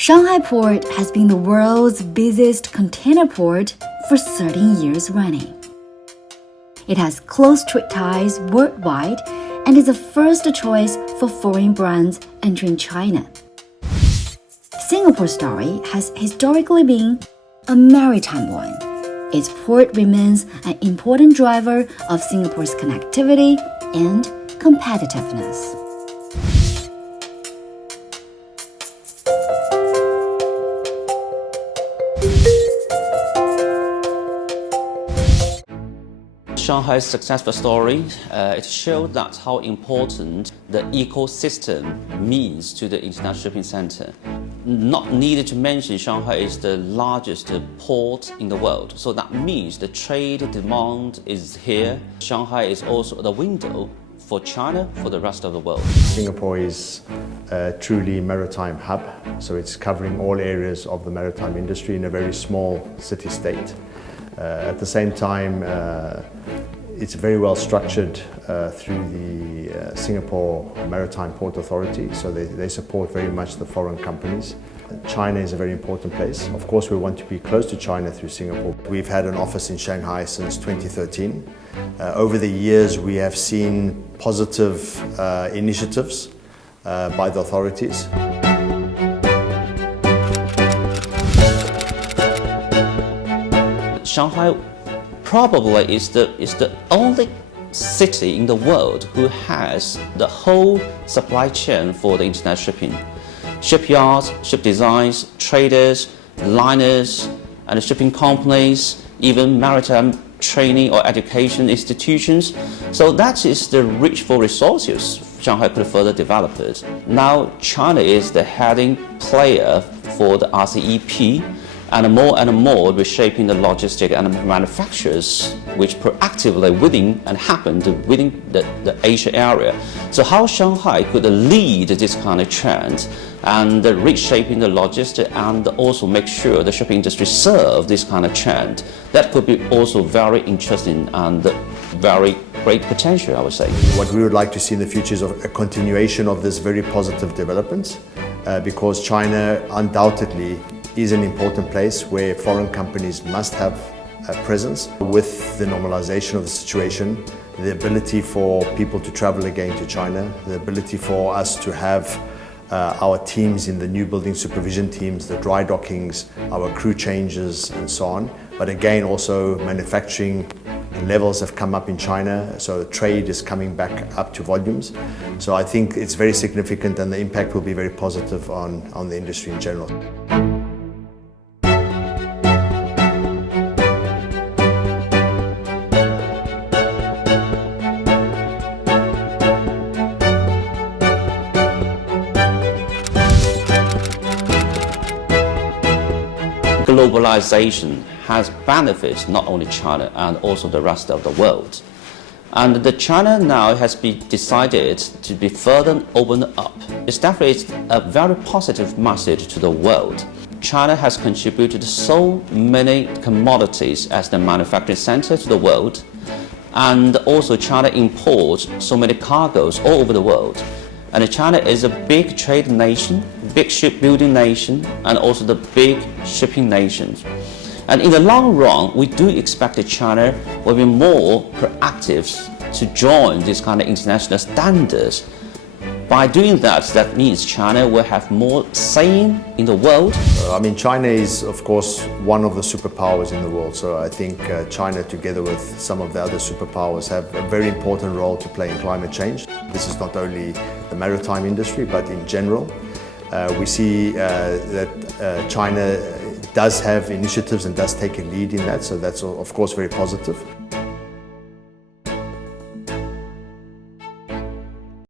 Shanghai Port has been the world's busiest container port for 13 years running. It has close trade ties worldwide and is a first choice for foreign brands entering China. Singapore's story has historically been a maritime one. Its port remains an important driver of Singapore's connectivity and competitiveness. Shanghai's successful story, it shows that how important the ecosystem means to the international shipping center. Not needed to mention, Shanghai is the largest port in the world, so that means the trade demand is here. Shanghai is also the window for China, for the rest of the world. Singapore is a truly maritime hub, so it's covering all areas of the maritime industry in a very small city-state. At the same time, it's very well structured through the Singapore Maritime Port Authority, so they support very much the foreign companies. China is a very important place. Of course, we want to be close to China through Singapore. We've had an office in Shanghai since 2013. Over the years, we have seen positive initiatives by the authorities. Shanghai probably is the only city in the world who has the whole supply chain for the international shipping. Shipyards, ship designs, traders, liners, and shipping companies, even maritime training or education institutions. So that is the rich for resources Shanghai could further develop it. Now China is the heading player for the RCEP, and more reshaping the logistic and manufacturers which proactively within and happened within the Asia area. So how Shanghai could lead this kind of trend and reshaping the logistic and also make sure the shipping industry serve this kind of trend, that could be also very interesting and very great potential, I would say. What we would like to see in the future is a continuation of this very positive developments because China undoubtedly is an important place where foreign companies must have a presence. With the normalization of the situation, the ability for people to travel again to China, the ability for us to have our teams in the new building supervision teams, the dry dockings, our crew changes and so on. But again, also manufacturing levels have come up in China, so trade is coming back up to volumes. So I think it's very significant and the impact will be very positive on the industry in general. Globalization has benefits not only China and also the rest of the world. And the China now has been decided to be further opened up. It's definitely a very positive message to the world. China has contributed so many commodities as the manufacturing center to the world, and also China imports so many cargoes all over the world. And China is a big trade nation, big shipbuilding nation, and also the big shipping nation. And in the long run, we do expect that China will be more proactive to join this kind of international standards. By doing that, that means China will have more say in the world. I mean, China is, of course, one of the superpowers in the world. So I think China, together with some of the other superpowers, have a very important role to play in climate change. This is not only the maritime industry, but in general. We see that China does have initiatives and does take a lead in that, so that's of course very positive.